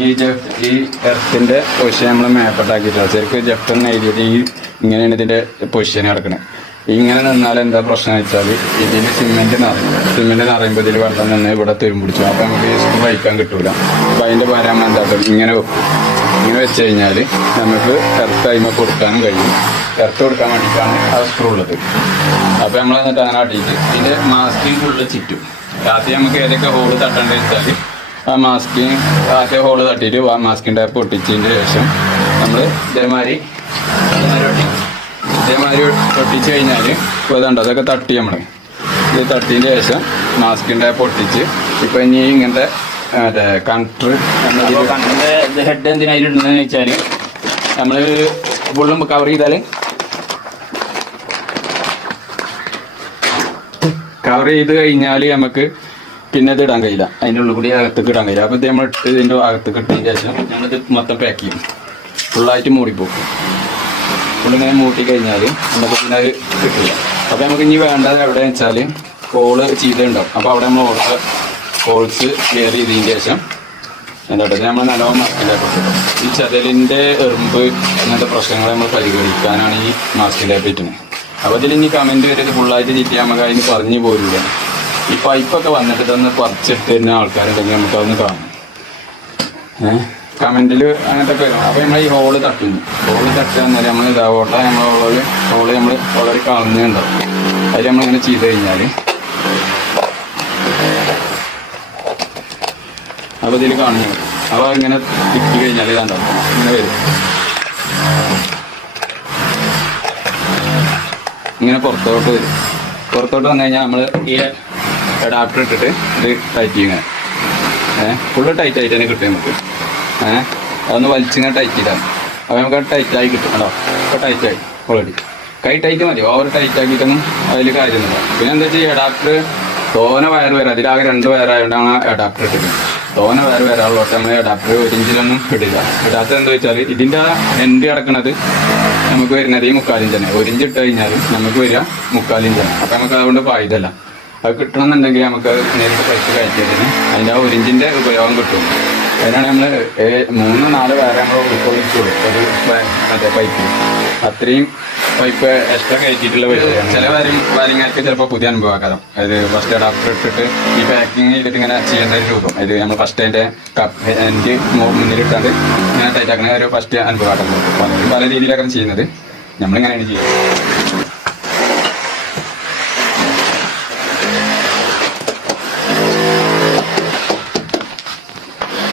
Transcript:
ഈ എർത്തിന്റെ പൊസിഷൻ നമ്മൾ മേപ്പട്ടാക്കിയിട്ടില്ല. ശരിക്കും ജസ്റ്റ് ഒന്ന് എഴുതിയിട്ട് ഇങ്ങനെയാണ് ഇതിന്റെ പൊസിഷൻ കിടക്കുന്നത്. ഇങ്ങനെ നിന്നാൽ എന്താ പ്രശ്നം വെച്ചാൽ ഇതിൽ സിമെന്റ് നിറയുമ്പോൾ ഇതിൽ വെള്ളം നിന്ന് ഇവിടെ തുരുമ്പിടിച്ചു. അപ്പൊ നമുക്ക് ഈ സ്ക്രൂ വഹിക്കാൻ കിട്ടൂല. അപ്പൊ അതിന്റെ പകരം എന്താ ഇങ്ങനെ വെക്കും. ഇങ്ങനെ വെച്ച് കഴിഞ്ഞാൽ നമുക്ക് എർത്ത് അയിമ കൊടുക്കാനും കഴിയും. എർത്ത് കൊടുക്കാൻ വേണ്ടിയിട്ടാണ് ആ സ്ക്രൂ ഉള്ളത്. അപ്പൊ നമ്മൾ എന്നിട്ട് അങ്ങനെ ആട്ടിയിട്ട് ഇതിന്റെ മാസ്കിങ് ഫുള്ള് ചുറ്റും. ആദ്യം നമുക്ക് ഏതൊക്കെ ഹോള് തട്ടേണ്ടത് വെച്ചാൽ ആ മാസ്കിങ് ആദ്യം ഹോള് തട്ടിയിട്ട് ആ മാസ്കിങ് ടാപ്പ് പൊട്ടിച്ചതിന് ശേഷം നമ്മൾ ഇതേമാതിരി പൊട്ടിച്ച് കഴിഞ്ഞാൽ ഇപ്പോൾ ഇതുണ്ട് അതൊക്കെ തട്ടി നമ്മൾ ഇത് തട്ടിയതിന് ശേഷം മാസ്കിൻ്റെ പൊട്ടിച്ച് ഇപ്പം ഇനി ഇങ്ങനത്തെ മറ്റേ കണ്ടർ ഹെഡ് എന്തിനായിട്ട് ഇടുന്നതെന്ന് വെച്ചാൽ നമ്മൾ ഫുള്ളും കവർ ചെയ്താൽ കഴിഞ്ഞാൽ നമുക്ക് പിന്നെ ഇത് ഇടാൻ കഴിയില്ല. അതിൻ്റെ ഉള്ളിൽ കൂടി അകത്തേക്ക് ഇടാൻ കഴിയില്ല. അപ്പോൾ ഇത് നമ്മൾ ഇട്ട് ഇതിൻ്റെ അകത്തേക്ക് ഇട്ടതിന് ശേഷം നമ്മളിത് മൊത്തം പാക്ക് ചെയ്യും. ഫുള്ളായിട്ട് മൂടിപ്പോക്കും. ഫുള്ളിങ്ങനെ മൂട്ടി കഴിഞ്ഞാൽ നമുക്ക് പിന്നെ അത് കിട്ടില്ല. അപ്പോൾ നമുക്ക് ഇനി വേണ്ടത് എവിടെയെന്ന് വെച്ചാൽ ഹോള് ചെയ്തിട്ടുണ്ടാവും. അപ്പോൾ അവിടെ നമ്മൾ ഹോൾസ് ക്ലിയർ ചെയ്തതിന് ശേഷം എന്താ നമ്മൾ നല്ലോണം മാസ്കിൻ്റെ കൊടുത്തിട്ടും ഈ ചതലിൻ്റെ എറുമ്പ് അങ്ങനത്തെ പ്രശ്നങ്ങൾ നമ്മൾ പരിഗണിക്കാനാണ് ഈ മാസ്കിൻ്റെ പറ്റുന്നത്. അപ്പോൾ ഇതിൽ ഇനി കമൻറ്റ് വരെ ഇത് ഫുള്ളായിട്ട് ചീറ്റി നമുക്ക് അതിന് പറഞ്ഞു പോരില്ല. ഈ പൈപ്പൊക്കെ വന്നിട്ട് ഇതൊന്ന് പറിച്ചിട്ട് തരുന്ന ആൾക്കാരുണ്ടെങ്കിൽ നമുക്ക് അതൊന്ന് കാണാം. കമൻറ്റിൽ അങ്ങനത്തെ ഒക്കെ വരും. അപ്പോൾ നമ്മൾ ഈ ഹോള് തട്ടുന്നു. ഹോള് തട്ടുക എന്നാൽ നമ്മൾ ഇതാവട്ടെ ഹോള് നമ്മൾ വളരെ കളഞ്ഞുണ്ടാവും. അതിൽ നമ്മളിങ്ങനെ ചെയ്ത് കഴിഞ്ഞാൽ അപ്പോൾ ഇതിൽ കാണുന്നു. അപ്പോൾ ഇങ്ങനെ തിക്കി കഴിഞ്ഞാൽ ഇതാണ്ടാവും ഇങ്ങനെ വരും. ഇങ്ങനെ പുറത്തോട്ട് വരും. പുറത്തോട്ട് വന്നു കഴിഞ്ഞാൽ നമ്മൾ ഈ അഡാപ്റ്റർ ഇട്ടിട്ട് ഇത് ടൈറ്റ് ചെയ്യും. ഇങ്ങനെ ഫുള്ള് ടൈറ്റ് ആയിട്ട് തന്നെ കിട്ടും നമുക്ക്. അതൊന്ന് വലിച്ചിങ്ങനെ ടൈറ്റ് ചെയ്താൽ അപ്പോൾ നമുക്ക് ടൈറ്റായി കിട്ടും. കേട്ടോ അപ്പോൾ ടൈറ്റായി ഓൾറെഡി. കൈ ടൈറ്റ് മതി. ഓവർ ടൈറ്റ് ആക്കിയിട്ടൊന്നും അതിൽ കാര്യമൊന്നുമില്ല. പിന്നെ എന്താ വെച്ചാൽ ഈ അഡാപ്റ്റർ തോനെ വയർ വരാം. അതിലാകെ 2 വയറായതുകൊണ്ടാണ് അഡാപ്റ്റർ ഇട്ടിട്ട്. തോനെ വയർ വരാനുള്ളോട്ട് നമ്മൾ അഡാപ്റ്റർ 1 ഇഞ്ചിലൊന്നും ഇടില്ല. ഇടാത്തത് എന്താ വെച്ചാൽ ഇതിൻ്റെ എൻഡ് കിടക്കുന്നത് നമുക്ക് വരുന്നത് ഈ 3/4 ഇഞ്ച് തന്നെ. 1 ഇഞ്ച് ഇട്ട് കഴിഞ്ഞാൽ നമുക്ക് വരിക 3/4 ഇഞ്ചാണ്. അപ്പം നമുക്ക് അതുകൊണ്ട് ഫായതല്ല. അത് കിട്ടണമെന്നുണ്ടെങ്കിൽ നമുക്ക് നേരിട്ട് പൈസ കയറ്റിയതിന് അതിൻ്റെ ആ 1 ഇഞ്ചിൻ്റെ ഉപയോഗം കിട്ടും. അതിനാണ് നമ്മൾ 3-4 വയർ നമ്മൾ ഉൾക്കൊള്ളിച്ചുള്ളൂ ഒരു മറ്റേ പൈപ്പ്. അത്രയും പൈപ്പ് എക്സ്ട്രാ കയറ്റിയിട്ടുള്ള പരിപാടിയാണ്. ചില കാര്യങ്ങൾക്ക് ചിലപ്പോൾ പുതിയ അനുഭവമാക്കാം. അത് ഫസ്റ്റ് അഡാപ്റ്റർ ഇട്ടിട്ട് ഈ പാക്കിങ് ചെയ്തിട്ട് ഇങ്ങനെ ചെയ്യേണ്ട ഒരു രൂപം. ഇത് നമ്മൾ ഫസ്റ്റ് അതിൻ്റെ എൻ്റെ മുന്നിലിട്ടാണ്ട് ഇങ്ങനെ ടൈറ്റാക്കുന്ന ഒരു ഫസ്റ്റ് അനുഭവമാക്കാം. പല രീതിയിലൊക്കെ ചെയ്യുന്നത് നമ്മളിങ്ങനെയാണ് ചെയ്യുന്നത്.